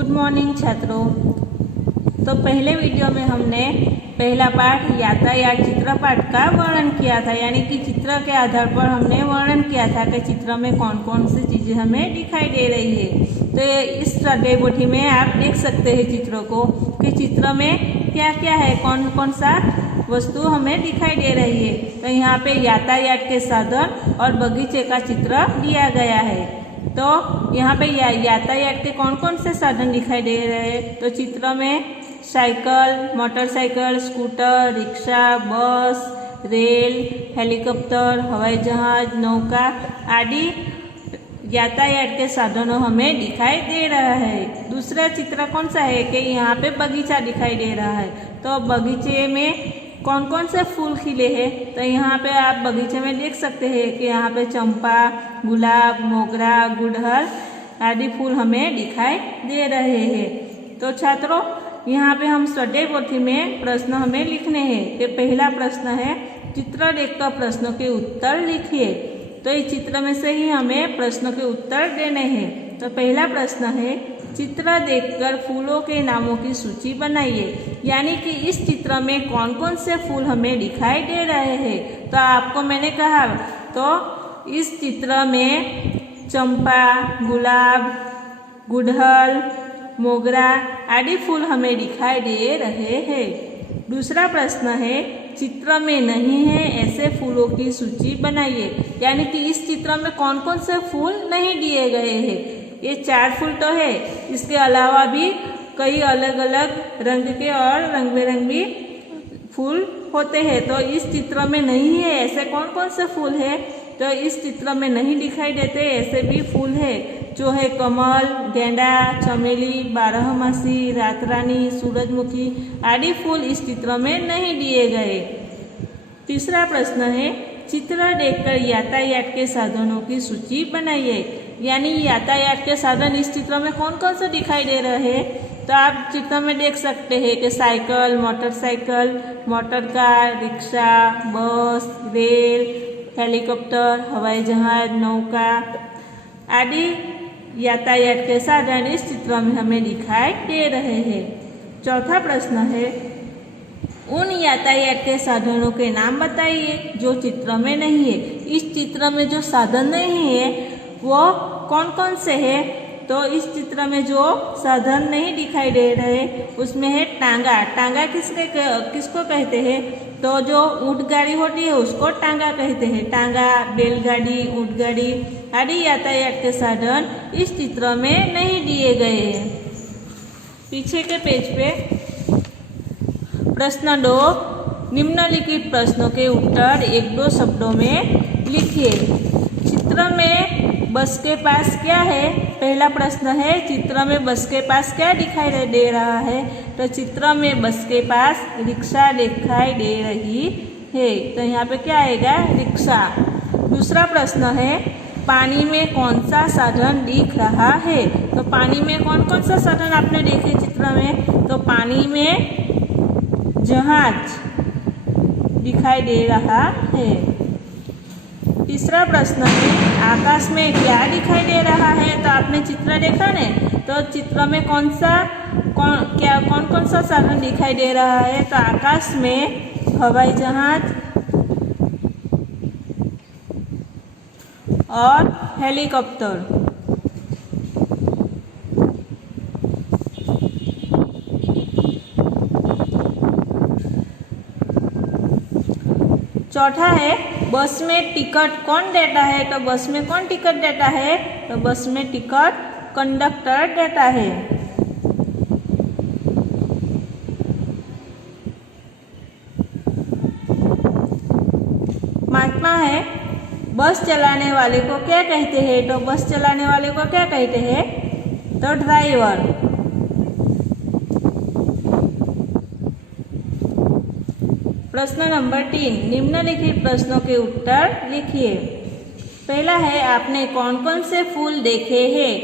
Good morning छात्रों। तो पहले वीडियो में हमने पहला पाठ यातायात चित्र पाठ का वर्णन किया था, यानी कि चित्र के आधार पर हमने वर्णन किया था कि चित्र में कौन कौन सी चीज़ें हमें दिखाई दे रही है। तो इस स्वाध्याय पोथी में आप देख सकते हैं चित्रों को कि चित्र में क्या क्या है, कौन कौन सा वस्तु हमें दिखाई दे रही है। तो यहाँ पे यातायात के साधन और बगीचे का चित्र दिया गया है। तो यहाँ पे यातायात के कौन कौन से साधन दिखाई दे रहे हैं। तो चित्र में साइकिल, मोटरसाइकिल, स्कूटर, रिक्शा, बस, रेल, हेलीकॉप्टर, हवाई जहाज, नौका आदि यातायात के साधनों हमें दिखाई दे रहा है। दूसरा चित्र कौन सा है कि यहाँ पे बगीचा दिखाई दे रहा है। तो बगीचे में कौन कौन से फूल खिले हैं। तो यहाँ पे आप बगीचे में देख सकते हैं कि यहाँ पे चंपा, गुलाब, मोगरा, गुड़हल आदि फूल हमें दिखाई दे रहे हैं। तो छात्रों, यहाँ पे हम स्वाध्याय पोथी में प्रश्न हमें लिखने हैं। कि पहला प्रश्न है चित्र देखकर प्रश्नों के उत्तर लिखिए। तो इस चित्र में से ही हमें प्रश्नों के उत्तर देने हैं। तो पहला प्रश्न है चित्र देखकर फूलों के नामों की सूची बनाइए, यानी कि इस चित्र में कौन कौन से फूल हमें दिखाई दे रहे हैं। तो आपको मैंने कहा, तो इस चित्र में चंपा, गुलाब, गुड़हल, मोगरा आदि फूल हमें दिखाई दे रहे हैं। दूसरा प्रश्न है चित्र में नहीं है ऐसे फूलों की सूची बनाइए, यानी कि इस चित्र में कौन कौन से फूल नहीं दिए गए हैं। ये 4 फूल तो है, इसके अलावा भी कई अलग अलग रंग के और रंग बिरंगी फूल होते हैं। तो इस चित्र में नहीं है ऐसे कौन कौन से फूल है। तो इस चित्र में नहीं दिखाई देते ऐसे भी फूल है, जो है कमल, गेंदा, चमेली, बारहमासी, रातरानी, सूरजमुखी आदि फूल इस चित्र में नहीं दिए गए। तीसरा प्रश्न है चित्र देखकर यातायात के साधनों की सूची बनाइए, यानी यातायात के साधन इस चित्र में कौन कौन से दिखाई दे रहे हैं। तो आप चित्र में देख सकते हैं कि cycle, motorcycle, motor car, rickshaw, बस, रेल, हेलीकॉप्टर, हवाई जहाज, नौका आदि यातायात के साधन इस चित्र में हमें दिखाई दे रहे हैं। चौथा प्रश्न है उन यातायात के साधनों के नाम बताइए जो चित्र में नहीं है। इस चित्र में जो साधन नहीं है वो कौन कौन से है। तो इस चित्र में जो साधन नहीं दिखाई दे रहे उसमें है टांगा। टांगा किसको कहते हैं। तो जो ऊँट गाड़ी होती है उसको टांगा कहते हैं। टांगा, बैलगाड़ी, ऊँट गाड़ी आदि यातायात के साधन इस चित्र में नहीं दिए गए हैं। पीछे के पेज पे प्रश्न 2 निम्नलिखित प्रश्नों के उत्तर 1-2 शब्दों में लिखिए। चित्र में बस के पास क्या है। पहला प्रश्न है चित्र में बस के पास क्या दिखाई दे रहा है। तो चित्र में बस के पास रिक्शा दिखाई दे रही है। तो यहाँ पे क्या आएगा, रिक्शा। दूसरा प्रश्न है पानी में कौन सा साधन दिख रहा है। तो पानी में कौन कौन सा साधन आपने देखे चित्र में। तो पानी में जहाज दिखाई दे रहा है। तीसरा प्रश्न है आकाश में क्या दिखाई दे रहा है। तो आपने चित्र देखा ने, तो चित्र में कौन कौन सा साधन दिखाई दे रहा है। तो आकाश में हवाई जहाज और हेलीकॉप्टर। चौथा है बस में टिकट कौन देता है। तो बस में कौन टिकट देता है। तो बस में टिकट कंडक्टर देता है। पांचवा है बस चलाने वाले को क्या कहते हैं। तो बस चलाने वाले को क्या कहते हैं। तो ड्राइवर। प्रश्न नंबर 3 निम्नलिखित प्रश्नों के उत्तर लिखिए। पहला है आपने कौन कौन से फूल देखे हैं,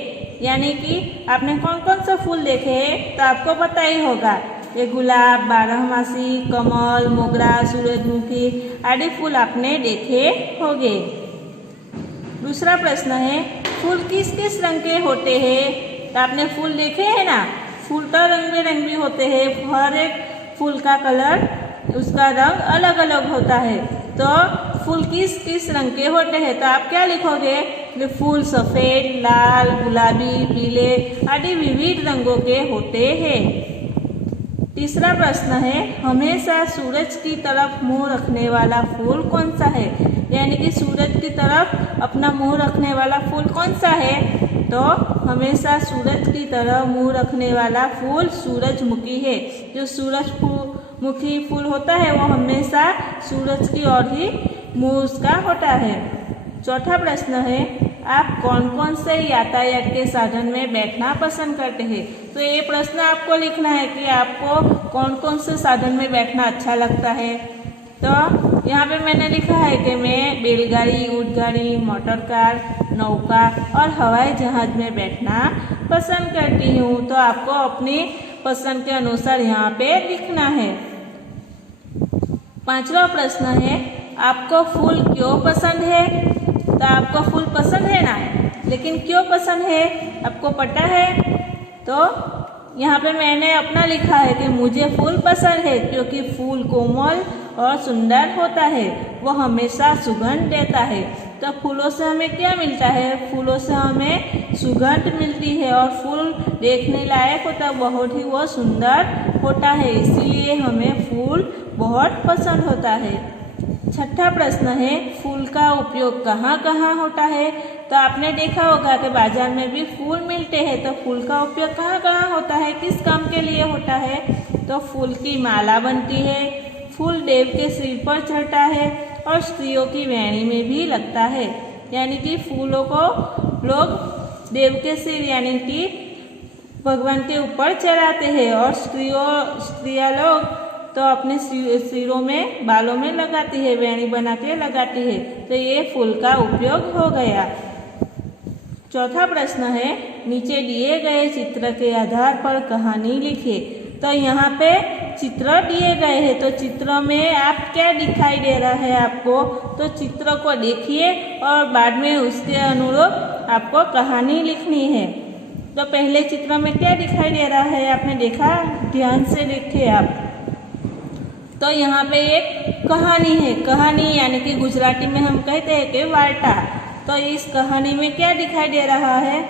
यानी कि आपने कौन कौन से फूल देखे हैं। तो आपको पता ही होगा, ये गुलाब, बारहमासी, कमल, मोगरा, सूरजमुखी आदि फूल आपने देखे होंगे। दूसरा प्रश्न है फूल किस किस रंग के होते हैं। तो आपने फूल देखे हैं ना, फूल तो रंग बिरंगी होते हैं, हर एक फूल का कलर, उसका रंग अलग अलग होता है। तो फूल किस किस रंग के होते हैं, तो आप क्या लिखोगे कि फूल सफ़ेद, लाल, गुलाबी, पीले आदि विविध रंगों के होते हैं। तीसरा प्रश्न है, हमेशा सूरज की तरफ मुंह रखने वाला फूल कौन सा है, यानी कि सूरज की तरफ अपना मुंह रखने वाला फूल कौन सा है, तो हमेशा सूरज की तरफ मुंह रखने वाला फूल सूरजमुखी है। जो सूरजमुखी फूल होता है वो हमेशा सूरज की ओर ही मुंह उसका होता है। चौथा प्रश्न है, आप कौन कौन से यातायात के साधन में बैठना पसंद करते हैं, तो ये प्रश्न आपको लिखना है कि आपको कौन कौन से साधन में बैठना अच्छा लगता है। तो यहाँ पे मैंने लिखा है कि मैं बैलगाड़ी, ऊँटगाड़ी, मोटर कार, नौका और हवाई जहाज में बैठना पसंद करती हूँ। तो आपको अपनी पसंद के अनुसार यहाँ पे लिखना है। पांचवा प्रश्न है, आपको फूल क्यों पसंद है, तो आपको फूल पसंद है ना, लेकिन क्यों पसंद है आपको पता है, तो यहाँ पे मैंने अपना लिखा है कि मुझे फूल पसंद है क्योंकि फूल कोमल और सुंदर होता है, वो हमेशा सुगंध देता है। तो फूलों से हमें क्या मिलता है, फूलों से हमें सुगंध मिलती है और फूल देखने लायक होता है, बहुत ही वो सुंदर होता है, इसीलिए हमें फूल बहुत पसंद होता है। छठा प्रश्न है, फूल का उपयोग कहाँ कहाँ होता है, तो आपने देखा होगा कि बाजार में भी फूल मिलते हैं, तो फूल का उपयोग कहाँ कहाँ होता है, किस काम के लिए होता है, तो फूल की माला बनती है, फूल देव के सिर पर चढ़ता है और स्त्रियों की वेणी में भी लगता है, यानी कि फूलों को लोग देव के सिर यानी कि भगवान के ऊपर चढ़ाते हैं और स्त्रियाँ लोग तो अपने सिरों में, बालों में लगाती है, वेणी बना के लगाती है। तो ये फूल का उपयोग हो गया। चौथा प्रश्न है, नीचे दिए गए चित्र के आधार पर कहानी लिखिए। तो यहाँ पे चित्र दिए गए हैं, तो चित्र में आप क्या दिखाई दे रहा है आपको, तो चित्र को देखिए और बाद में उसके अनुरूप आपको कहानी लिखनी है। तो पहले चित्र में क्या दिखाई दे रहा है आपने देखा, ध्यान से देखिए आप। तो यहाँ पे एक कहानी है, कहानी यानी कि गुजराती में हम कहते हैं कि वार्ता। तो इस कहानी में क्या दिखाई दे रहा है,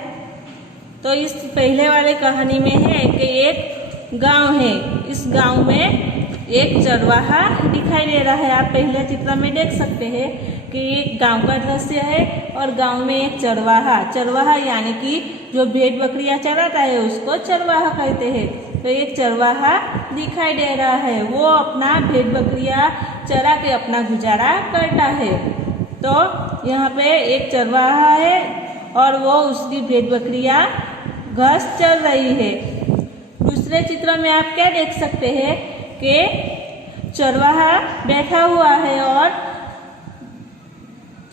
तो इस पहले वाले कहानी में है कि एक गांव है, इस गांव में एक चरवाहा दिखाई दे रहा है। आप पहले चित्र में देख सकते हैं कि एक गांव का दृश्य है और गांव में एक चरवाहा यानी कि जो भेड़ बकरियां चराता है उसको चरवाहा कहते हैं। तो एक चरवाहा दिखाई दे रहा है, वो अपना भेड़ बकरियां चरा के अपना गुजारा करता है। तो यहाँ पे एक चरवाहा है और वो उसकी भेड़ बकरियां घास चर रही है। दूसरे चित्र में आप क्या देख सकते हैं कि चरवाहा बैठा हुआ है और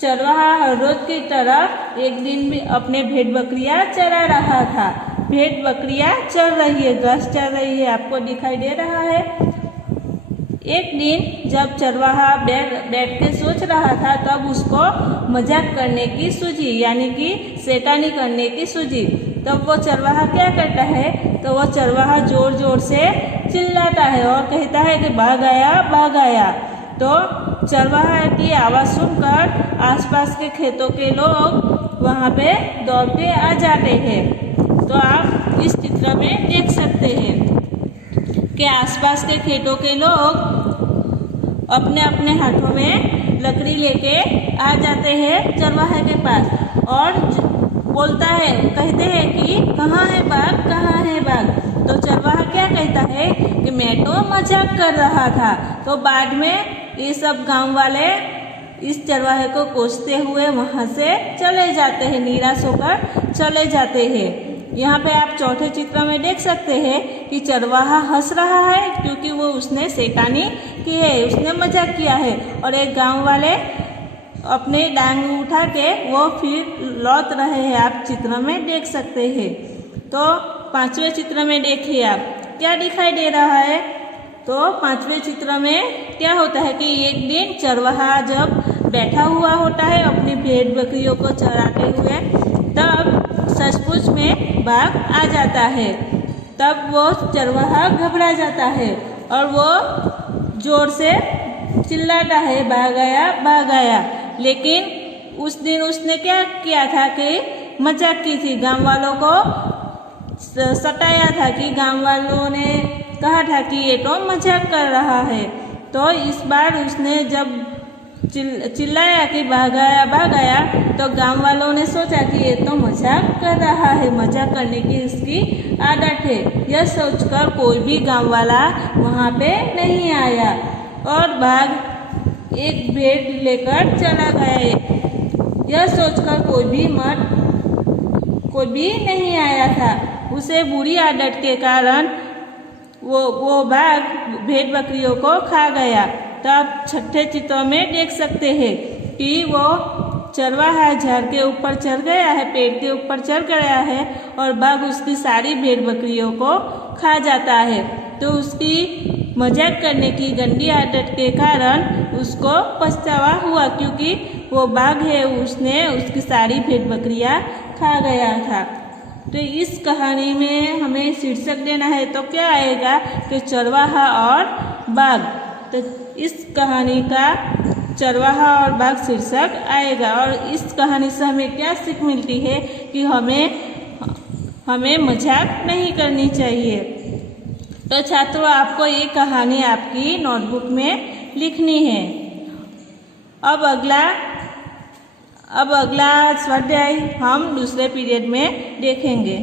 चरवाहा हर रोज की तरह एक दिन भी अपने भेड़ बकरियां चरा रहा था। भेड़ बकरियां चर रही है, घास चर रही है, आपको दिखाई दे रहा है। एक दिन जब चरवाहा बैठ के सोच रहा था, तब उसको मजाक करने की सूझी, यानी कि शैतानी करने की सूझी। तब वो चरवाहा क्या करता है, तो वो चरवाहा जोर जोर से चिल्लाता है और कहता है कि भाग आया, भाग आया। तो चरवाहा की आवाज़ सुनकर आसपास के खेतों के लोग वहाँ पे दौड़ के आ जाते हैं। तो आप इस चित्र में देख सकते हैं कि आसपास के खेतों के लोग अपने अपने हाथों में लकड़ी लेके आ जाते हैं चरवाहे के पास और बोलता है, कहते हैं कि कहाँ है बाघ, कहाँ है बाघ। तो चरवाहा क्या कहता है कि मैं तो मजाक कर रहा था। तो बाद में ये सब गांव वाले इस चरवाहे को कोसते हुए वहाँ से चले जाते हैं, निराश होकर चले जाते हैं। यहाँ पे आप चौथे चित्र में देख सकते हैं कि चरवाहा हंस रहा है क्योंकि वो उसने शैतानी की है, उसने मजाक किया है। और एक गांव वाले अपने डांग उठा के वो फिर लौट रहे हैं, आप चित्र में देख सकते हैं। तो पांचवें चित्र में देखिए आप क्या दिखाई दे रहा है। तो पांचवें चित्र में क्या होता है कि एक दिन चरवाहा जब बैठा हुआ होता है अपनी भेड़ बकरियों को चराते हुए, तब सचमुच में में बाघ आ जाता है। तब वो चरवाहा घबरा जाता है और वो जोर से चिल्लाता है, भाग आया भाग आया। लेकिन उस दिन उसने क्या किया था कि मजाक की थी, गांव वालों को सताया था कि गांव वालों ने कहा था कि ये तो मजाक कर रहा है। तो इस बार उसने जब चिल्लाया कि भाग आया तो गांव वालों ने सोचा कि ये तो मजाक कर रहा है, मजाक करने की इसकी आदत है। यह सोचकर कोई भी गांव वाला वहाँ पे नहीं आया और बाघ एक भेड़ लेकर चला गया। यह सोचकर कोई भी नहीं आया था। उसे बुरी आदत के कारण वो बाघ भेड़ बकरियों को खा गया। तो आप छठे चित्र में देख सकते हैं कि वो चरवाहा झाड़ के ऊपर चढ़ गया है, पेड़ के ऊपर चढ़ गया है और बाघ उसकी सारी भेड़ बकरियों को खा जाता है। तो उसकी मजाक करने की गंदी आदत के कारण उसको पछतावा हुआ, क्योंकि वो बाघ है, उसने उसकी सारी भेड़ बकरियां खा गया था। तो इस कहानी में हमें शीर्षक देना है तो क्या आएगा कि चरवाहा और बाघ। तो इस कहानी का चरवाहा और बाघ शीर्षक आएगा। और इस कहानी से हमें क्या सीख मिलती है कि हमें मजाक नहीं करनी चाहिए। तो छात्रों, आपको ये कहानी आपकी नोटबुक में लिखनी है। अब अगला स्वाध्याय हम दूसरे पीरियड में देखेंगे।